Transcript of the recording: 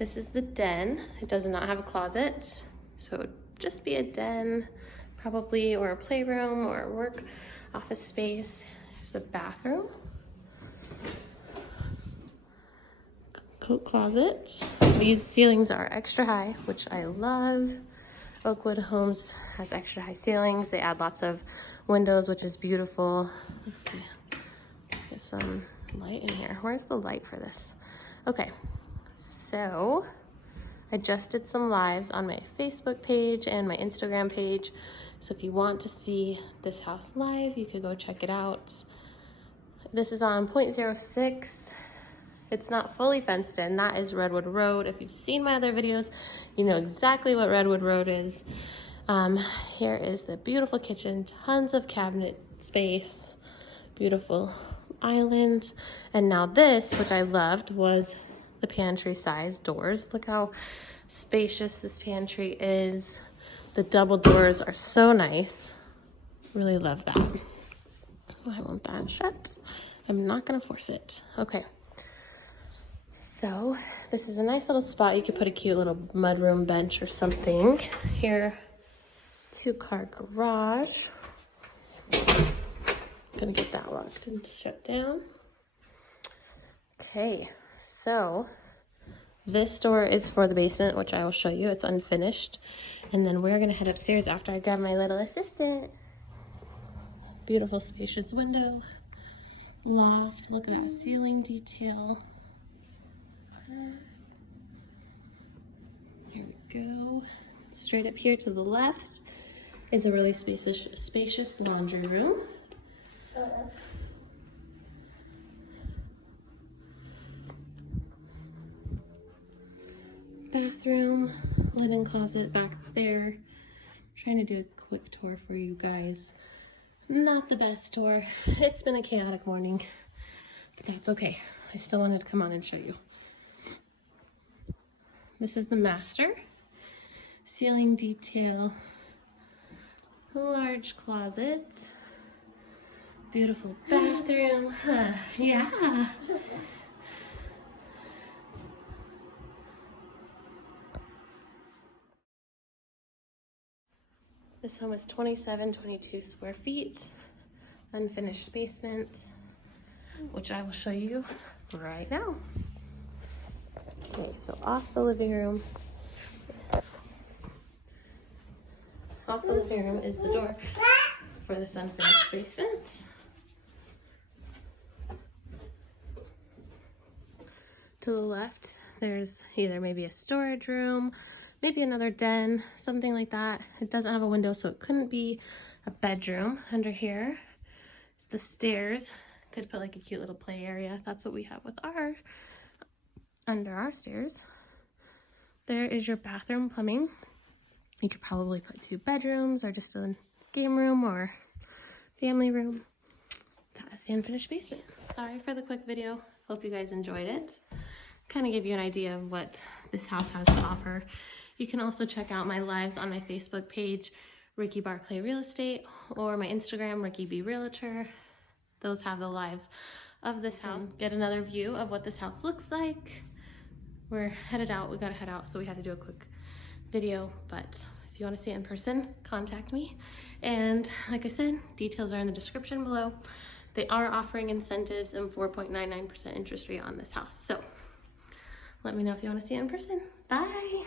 This is the den. It does not have a closet, so it would just be a den, probably, or a playroom or a work office space. There's a bathroom. Coat closet. These ceilings are extra high, which I love. Oakwood Homes has extra high ceilings. They add lots of windows, which is beautiful. Let's see. Get some light in here. Where's the light for this? Okay, so I just did some lives on my Facebook page and my Instagram page. So if you want to see this house live, you could go check it out. This is on 0.06. It's not fully fenced in. That is Redwood Road. If you've seen my other videos, you know exactly what Redwood Road is. Here is the beautiful kitchen, tons of cabinet space, beautiful island. And now this, which I loved, was the pantry size doors. Look how spacious this pantry is. The double doors are so nice. Really love that. I want that shut. I'm not gonna force it. Okay. So this is a nice little spot. You could put a cute little mudroom bench or something. Here, 2-car garage. Gonna get that locked and shut down. Okay, so this door is for the basement, which I will show you. It's unfinished. And then we're gonna head upstairs after I grab my little assistant. Beautiful spacious window. Loft, look at that ceiling detail. Here we go. Straight up here to the left is a really spacious laundry room. Bathroom, linen closet back there. I'm trying to do a quick tour for you guys. Not the best tour. It's been a chaotic morning, but that's okay. I still wanted to come on and show you. This is the master. Ceiling detail, large closet, beautiful bathroom. Yeah. This home is 22 square feet, unfinished basement, which I will show you right now. Okay, so off the living room. Off the living room is the door for this unfinished basement. To the left, there's either maybe a storage room, maybe another den, something like that. It doesn't have a window, so it couldn't be a bedroom. Under here is the stairs. Could put like a cute little play area. That's what we have with our, under our stairs. There is your bathroom plumbing. You could probably put 2 bedrooms or just a game room or family room. That is the unfinished basement. Sorry for the quick video. Hope you guys enjoyed it. Kind of give you an idea of what this house has to offer. You can also check out my lives on my Facebook page, Rikki Barclay Real Estate, or my Instagram, Rikki B Realtor. Those have the lives of this house. Get another view of what this house looks like. We're headed out. We gotta head out, so we had to do a quick video, but if you want to see it in person, contact me. And like I said, details are in the description below. They are offering incentives and 4.99% interest rate on this house, so let me know if you want to see it in person. Bye.